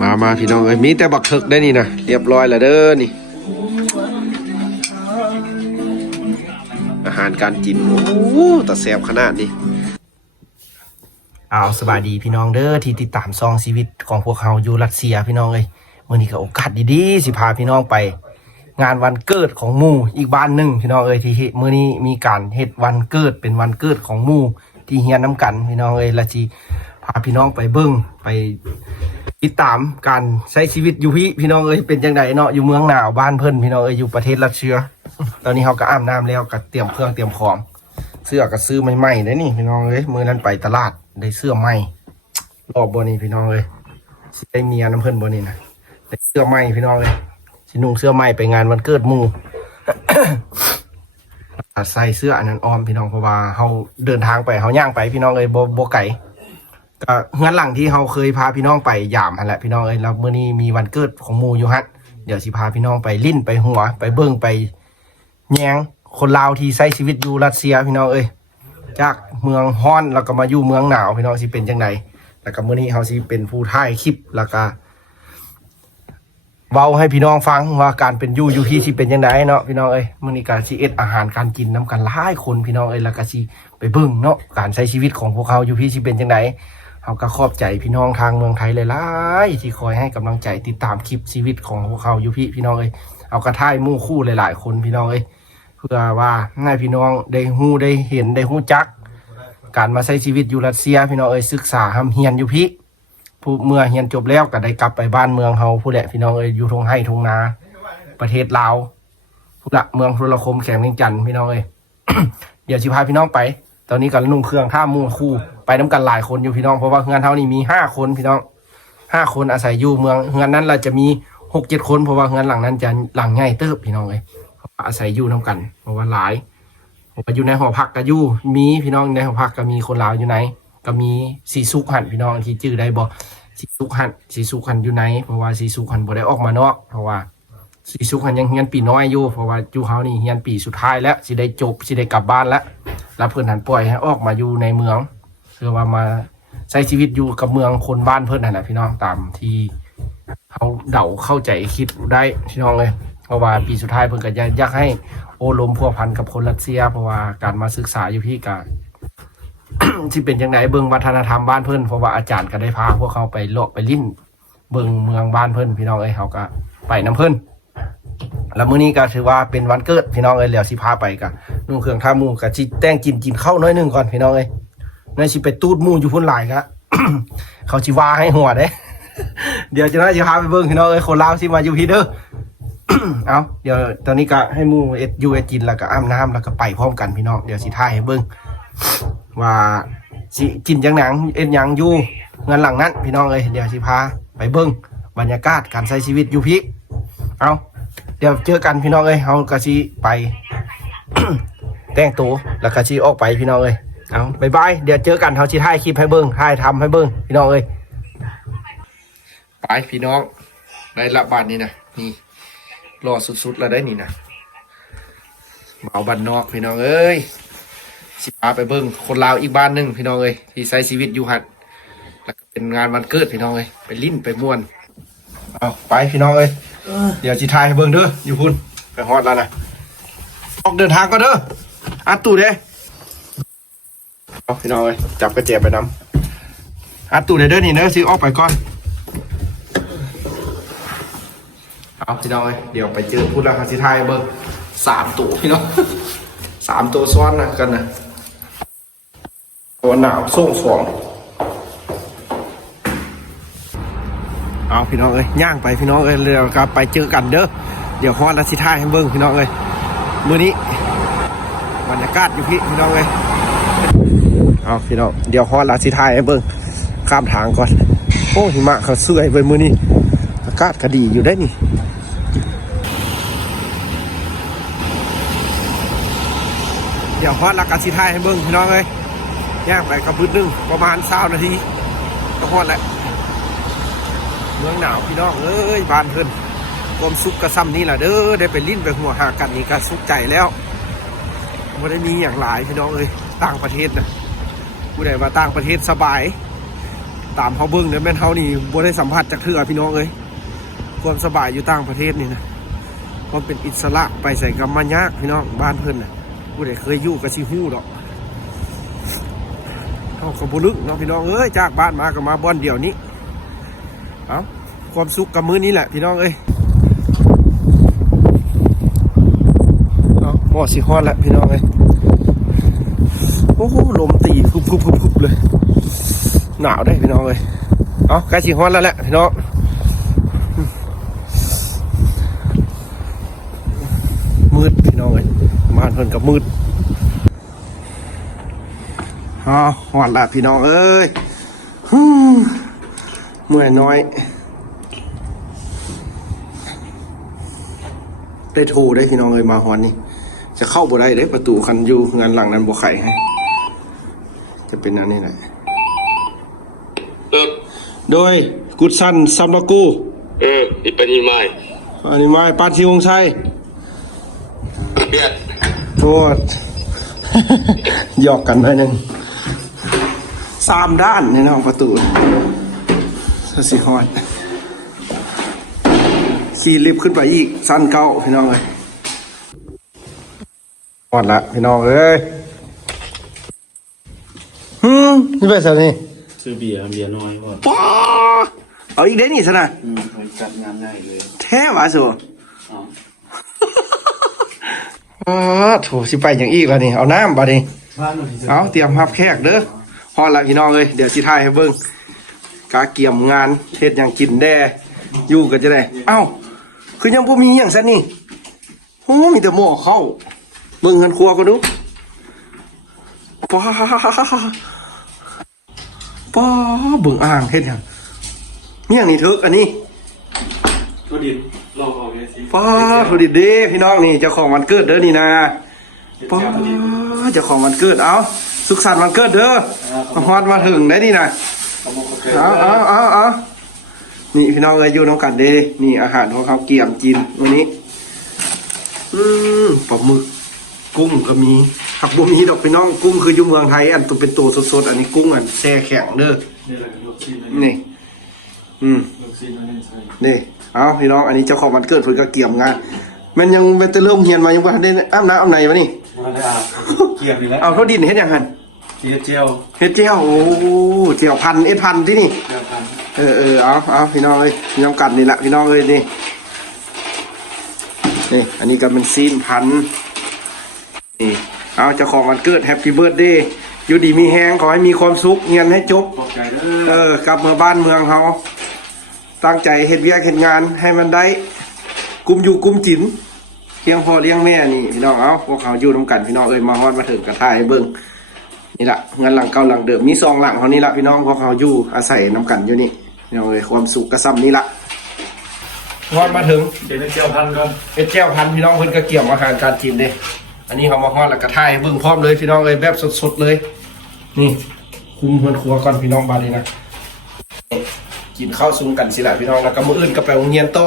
มาพี่น้องเอ้ยมีแต่บักเถิกได้นี่นะเรียบร้อยแล้วเด้อนี่อาหารการกินโอ้แต่แซ่บขนาดนี้สบายดีพี่น้องเด้อที่ติดตามซองชีวิตของพวกเขาอยู่รัสเซียพี่น้องเอ้ยมื้อนี้ก็โอกาสดีๆสิพาพี่น้องไปงานวันเกิดของหมู่อีกบ้านหนึ่งพี่น้องเอ้ยที่มื้อนี้มีการเฮ็ดวันเกิดเป็นวันเกิดของหมู่ที่เฮียนน้ำกันพี่น้องเอ้ยและสิพาพี่น้องไปเบิ่งไปติดตามการใช้ชีวิตอยู่พี่น้องเอ้ยเป็นจังไดเนาะอยู่เมืองหนาวบ้านเพิ่นพี่น้องเอ้ยอยู่ประเทศรัสเซียตอนนี้เฮาก็อาบน้ำแล้วก็เตรียมเครื่องเตรียมของเสื้อก็ซื้อใหม่ๆได้นี่พี่น้องเอ้ยมื้อนั้นไปตลาดได้เสื้อใหม่รอบบ่นี่พี่น้องเอ้ยสิได้เมียน้ำเพิ่นบ่นี่นะได้เสื้อใหม่พี่น้องเอ้ยสินุ่งเสื้อใหม่ไปงานวันเกิดหมู่ ใส่เสื้ออันนั้นออมพี่น้องเพราะว่าเฮาเดินทางไปเฮาย่างไปพี่น้องเอ้ยบ่ไกลก็เฮือนหลังที่เฮาเคยพาพี่น้องไปยามหั่นแหละพี่น้องเอ้ยแล้วมื้อนี้มีวันเกิดของหมู่อยู่ฮั่นเดี๋ยวสิพาพี่น้องไปลิ้นไปหัวไปเบิ่งไปแยงคนลาวที่ใช้ชีวิตอยู่รัสเซียพี่น้องเอ้ยจากเมืองร้อนแล้วก็มาอยู่เมืองหนาวพี่น้องสิเป็นจังไดแล้วก็มื้อนี้เฮาสิเป็นผู้ถ่ายคลิปแล้วก็เบาให้พี่น้องฟังว่าการเป็นอยู่ที่สิเป็นจังไดเนาะพี่น้องเอ้ยมื้อนี้ก็สิเอ็ดอาหารการกินนํกันหลายคนพี่น้องเอ้ยแล้วก็สิไปเบิ่งเนาะการใช้ชีวิตของพวกเขาอยู่ที่สิเป็นจังไดเฮาก็ขอบใจพี่น้องทางเมืองไทยหลายๆที่คอยให้กำลังใจติดตามคลิปชีวิตของพวกเขาอยู่พี่น้องเอ้ยเอากระถ่ายหมู่คู่หลายๆคนพี่น้องเอ้ยเพื่อว่าให้พี่น้องได้ฮู้ได้เห็นได้ฮู้จักการมาใช้ชีวิตอยู่รัสเซียพี่น้องเอ้ยศึกษาหำเฮียนอยู่พี่ผู้เมื่อเฮียนจบแล้วก็ได้กลับไปบ้านเมืองเฮาผู้แหละพี่น้องเอ้ยอยู่ทงไร่ทงนาประเทศลาวผู้ละเมืองทุรคมแขมเวียงจันทน์พี่น้องเอ้ย เดี๋ยวสิพาพี่น้องไปตอนนี้ก็นุ่งเครื่องท่ามู่คู่ไปน้ำกันหลายคนอยู่พี่น้องเพราะว่าเฮือนเฮานี่มี5คนพี่น้อง5คนอาศัยอยู่เมืองเฮือนนั้นเราจะมี6-7คนเพราะว่าเฮือนหลังนั้นจะหลังใหญ่เติบพี่น้องเอ้ยอาศัยอยู่น้ำกันเพราะว่าหลายผมอยู่ในหอพักก็อยู่มีพี่น้องในหอพักก็มีคนลาวอยู่ไหนก็มีสีสุขหันพี่น้องที่ชื่อได้บ่สีสุขหันอยู่ไหนเพราะว่าสีสุขหันบ่ได้ออกมานอกเพราะว่าสีสุขหันยังเฮียนปีน้อยอยู่เพราะว่าอยู่เฮานี่เฮียนปีสุดท้ายแล้วสิได้จบสิได้กลับบ้านแล้วเพิ่นหันปล่อยให้ออกมาอยู่ในเมืองเพื่อว่ามาใช้ชีวิตอยู่กับเมืองคนบ้านเพิ่นนั่นแหละพี่น้องตามที่เฮาเดาเข้าใจคิดได้พี่น้องเลยเพราะว่าปีสุดท้ายเพิ่นก็อยากให้โอลมพัวพันกับคนรัสเซียเพราะว่าการมาศึกษาอยู่พี่ก็ ที่เป็นจังไดเบิ่งวัฒนธรรมบ้านเพิ่นเพราะว่าอาจารย์ก็ได้พาพวกเขาไปเลาะไปลิ้นเบิ่งเมืองบ้านเพิ่นพี่น้องเอ้ยเฮาก็ไปนํเพิ่นแล้วมื้อนี้ก็ถือว่าเป็นวันเกิดพี่น้องเอ้ยแล้วสิพาไปก็นุ่งเครื่องท่าหมู่ก็สิแต่งกินข้าวน้อยนึงก่อนพี่น้องเอ้ยนั่นสิไปตูดหมู่อยู่พุ่นหลายก็ เขาสิว่าให้หัวเด้ เดี๋ยวจะน่าสิพาไปเบิ่งพี่น้องเอ้ยคนลาวสิมาอยู่พี่เด้อ เอาเดี๋ยวตอนนี้ก็ให้หมู่เอ็ดอยู่เอ็ดกินแล้วก็อาบน้ำแล้วก็ไปพร้อมกันพี่น้องเดี๋ยวสิถ่ายให้เบิ่งว่าสิกินจังหนังเอ็ดหยังอยู่เงินหลังนั้นพี่น้องเอ้ยเดี๋ยวสิพาไปเบิ่งบรรยากาศการใช้ชีวิตอยู่พี่เอาเดี๋ยวเจอกันพี่น้องเอ้ยเฮาก็สิไป แต่งตัวแล้วก็สิออกไปพี่น้องเอ้ยเอาบ๊ายบายเดี๋ยวเจอกันเฮาสิถ่ายคลิปให้เบิ่งถ่ายทำให้เบิ่งพี่น้องเอ้ยไปพี่น้องได้ละบาทนี้นะนี่รอสุดๆแล้วได้นี่นะเมาบ้านนอกพี่น้องเอ้ยสิพาไปเบิ่งคนลาวอีกบ้านหนึ่งพี่น้องเอ้ยที่ใช้ชีวิตอยู่หัดแล้วก็เป็นงานวันเกิดพี่น้องเอ้ยไปลิ้นไปม่วนเอาไปพี่น้องเอ้ยเดี๋ยวสิถ่ายให้เบิ่งเด้ออยู่พุ่นไปฮอดแล้วนะออกเดินทางก็เด้ออัดตู้เด้เอาพี่น้องเอ้ยจับกระเจี๊ยบไปน้ำอัดตู้เด้อนี่เด้อสิออกไปก่อนเอาพี่น้องเอ้ยเดี๋ยวไปเจอพูดแล้วครับสิถ่ายให้เบิ่ง3ตัวพี่น้อง3ตัวซ้อนนะกันนะตัวหนาวส่งสองเอาพี่น้องเอ้ยย่างไปพี่น้องเอ้ยเดี๋ยวก็ไปเจอกันเด้อเดี๋ยวฮอดแล้วสิถ่ายให้เบิ่งพี่น้องเอ้ยมื้อนี้บรรยากาศอยู่พี่น้องเอ้ยเอาพี่น้องเดี๋ยวฮอดแล้วสิถ่ายให้เบิ่งข้ามทางก่อนโอ้หิมะเขาเสื่อยไปมื้อนี้อากาศก็ดีอยู่ได้นี่เดี๋ยวฮอดแล้วก็สิถ่ายให้เบิ่งพี่น้องเอ้ยย่างไปกระบึดนึงประมาณ20นาทีก็ฮอดแล้วเมืองหนาวพี่น้องเอ้ยบ้านเพิ่นความสุขกระซ้ำนี่แหละเด้อได้ไปลิ้นไปหัวหากันนี่ก็สุขใจแล้วไม่ได้มีอย่างหลายพี่น้องเอ้ยต่างประเทศนะผู้ใดว่าต่างประเทศสบาย ตามเขาเบิ้งเนี่ยแม่นเขานี่บ่ได้สัมผัสจากเถื่อพี่น้องเอ้ยความสบายอยู่ต่างประเทศนี่นะความเป็นอิสระไปใส่กรรมยากพี่น้องบ้านเพิ่นน่ะผู้ใดเคยอยู่ก็สิฮู้ดอกเขาก็บ่ลึกเนาะพี่น้องเอ้ยจากบ้านมาก็มาบ่อนเดียวนี้เอ้าความสุขกับมื้อนี้แหละพี่น้องเอ้ยเนาะหม้อสิฮอดแล้วพี่น้องเอ้ยโอ้โหลมตีคุบๆๆเลยหนาวได้พี่น้องเอ้ยเอาใกล้สิฮอดแล้วแหละพี่น้องมืดพี่น้องเอ้ยบ้านเพิ่นก็มืดฮอดแล้วพี่น้องเอ้ยเมื่อยน้อยได้โทรได้พี่น้องเอ้ยมาฮอดนี่จะเข้าบ่ได้เด้ประตูคันอยู่งานหลังนั้นบ่ไขให้จะเป็นอันนี้แหละโดยกุดซันซัมลากูอีเป็นยังไงอันนี้ไม้ปานชีวงชัยเบียดโทษ หยอกกันหน่อยหนึ่ง3 ด้านในห้องประตูสิฮอดขี่ลิฟต์ขึ้นไปอีกสั้นเก้าพี่น้องเลยฮอดละพี่น้องเอ้ยนี่ไปสินี่ซื้อเบียร์น้อยก่อนป้าเอาอีกเด้นี่ซะนะจัดงานได้เลยแท้วะสิโถสิไปอย่างอีกแล้วนี่เอาน้ำบ่นี่เอาเตรียมรับแขกเด้อพอละพี่น้องเลยเดี๋ยวสิถ่ายให้เบิ่งกาเกี่ยมงานเฮ็ดหยังกินแด่อยู่ก็จะได้เอ้าคือยังบ่มีหยังซะนี่โอ้มีแต่หม้อข้าวเบิ่งกันครัวก็ดูป้าเบิ่งอ่างเฮ็ดหยังมีหยังนี่เถิกอันนี้ก็ดินลองเอาเลยสิป้าโทดิเด้พี่น้องนี่เจ้าของวันเกิดเด้อนี่นะป้าเจ้าของวันเกิดเอาสุขสันต์วันเกิดเด้อฮอดมาถึงได้นี่นะเอานี่พี่น้องเอ้ยอยู่น้องกันเด้นี่อาหารของเขาเกี่ยมจีนวันนี้ปลาหมึกกุ้งก็มีผักบุ้มีดอกพี่น้องกุ้งคืออยู่เมืองไทยอันตัวเป็นตัวสดๆอันนี้กุ้งอันแช่แข็งเด้อนี่นี่เอาพี่น้องอันนี้เจ้าของวันเกิดเพิ่นก็เกี่ยมงานมันยังเป็นแต่เริ่มเฮียนมายังบ่ทันได้อาบน้ำอาบไหนวะนี่เกี่ยมอยู่แล้วเอาเขาดินเฮ็ดหยังหั่นเฮ็ดเจียวโอ้เจียวพันเอ็ดพันที่นี่เอาพี่น้องเอ้ยน้ำกันนี่แหละพี่น้องเอ้ยนี่อันนี้ก็เป็นซีนพันนี่เอาเจ้าของวันเกิดแฮปปี้เบิร์ธเดย์อยู่ดีมีแฮงขอให้มีความสุขเงียนให้จบกลับเมืองบ้านเมืองเขาตั้งใจเฮ็ดเวียกเฮ็ดงานให้มันได้กุมอยู่กุมจินเลี้ยงพ่อเลี้ยงแม่นี่พี่น้องเอาพวกเขาอยู่น้ำกันพี่น้องเอ้ยมาฮอดมาถึงกระถ่ายเบิ่งนี่ละเงินหลังเก่าหลังเดิมมี2 หลังเขานี่ละพี่น้องพวกเขาอยู่อาศัยน้ำกันอยู่นี่พี่น้องเอ้ยความสุขกระซ้ำนี่ละฮอดมาถึงเดี๋ยวเจียวพันก่อนเจียวพันพี่น้องเพิ่นก็เกี่ยวอาหารการกินเด้อันนี้เขามาฮอดแล้วกระถ่ายเบิ่งพร้อมเลยพี่น้องเอ้ยแบบสดๆเลยนี่คุมเพิ่นครัวก่อนพี่น้องบาดนี้นะกินข้าวซุ้มกันสิล่ะพี่น้องแล้วก็มื้ออื่นก็ไปโรงเรียนต่อ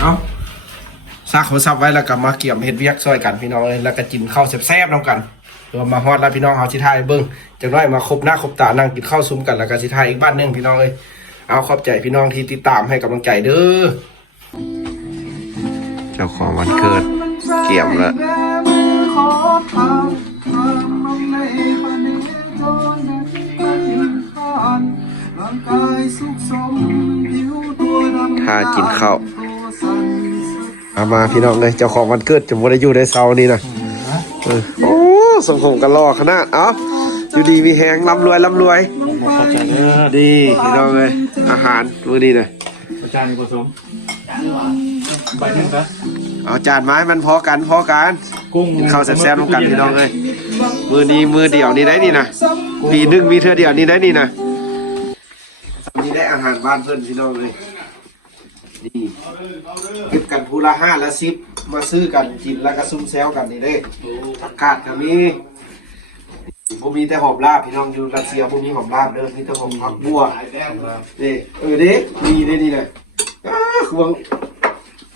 เอาซักโทรศัพท์ไว้แล้วก็มาเกี่ยมเฮ็ดเวียกซอยกันพี่น้องเลยแล้วก็กินข้าวแซ่บๆนำกันเดี๋ยวมาฮอดแล้วพี่น้องเอาสิถ่ายเบิ่งจังน้อยมาครบหน้าครบตานั่งกินข้าวซุ้มกันแล้วก็สิถ่ายอีกบ้านนึงพี่น้องเอ้ยเอาขอบใจพี่น้องที่ติดตามให้กำลังใจเด้อเจ้าของวันเกิดเกี่ยมแล้วถ้ากินข้าวเอามาพี่น้องเลยเจ้าของวันเกิดจะบ่ได้อยู่ในเซานี่นะโอ้สมคงกันรอขนาดอยู่ดีมีแหงร่ำรวยดีพี่น้องเลยอาหารมื้อนี้เลยจานผสมใบนึงครับเอาจานไม้มันพอกันกุ้งกินข้าวแซ่บๆร่วมกันพี่น้องเลยมือนี้มือเดียวนี่ได้นี่นะปีนึงมีเธอเดียวนี่ได้นี่นะนี่ได้อาหารบ้านเพื่อนพี่น้องเลยนี่เก็บกันพูละ5 และ 10มาซื้อกันกินแล้วก็ซุ่มแซวกันนี่ได้ผักกาดก็มีพวกมีแต่หอมลาบพี่น้องอยู่รัสเซียพวกมีหอมลาบเด้อมีแต่หอมผักบัวนี่เด็กมีได้นี่เลยควง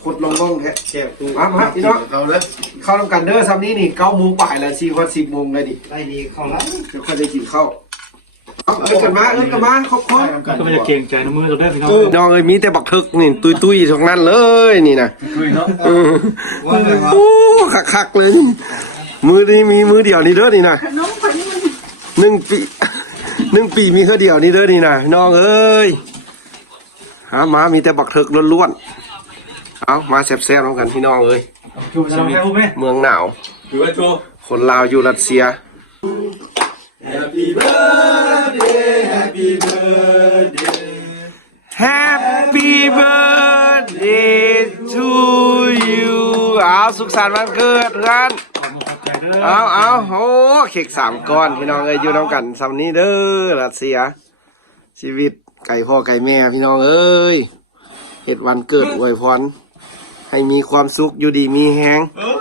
ขดลงแค่แฉะตัวมาพี่น้องเข้าทำกันเด้อซ้ำนี้นี่9 โมงบ่ายแล้ว4 10 โมงเลยดิได้ดีเข้าแล้วค่อยได้กินข้าว กันมาครบ ก็ไม่จะเก่งใจน้ำมือเราได้พี่น้อง น้องเอ้ยมีแต่บักทึกนี่ตุยๆทั้งนั้นเลยนี่นะ ด้วยเนาะ โอ้คักๆเลยนี่มือนี้มีมือเดียวนี่เด้อนี่นะหนึ่งปีมีแค่เดียวนี่เด้อนี่นะน้องเอ้ยหามามีแต่บักทึกล้วนๆเอามาแซ่บๆน้องกันพี่น้องเอ้ย ชูจะทำให้รู้ไหม เมืองหนาว ถือว่าชู คนลาวอยู่รัสเซีย Happy birthday to you เอาสุขสันต์วันเกิดเพื่อน ใจเด้อ เอาโอ้เค้ก3 ก้อนพี่น้องเอ้ยอยู่น้ำกันสำนี้เด้อรัสเซีย ชีวิตไก่พ่อไก่แม่พี่น้องเอ้ยเฮ็ดวันเกิดอวยพรให้มีความสุขอยู่ดีมีแฮง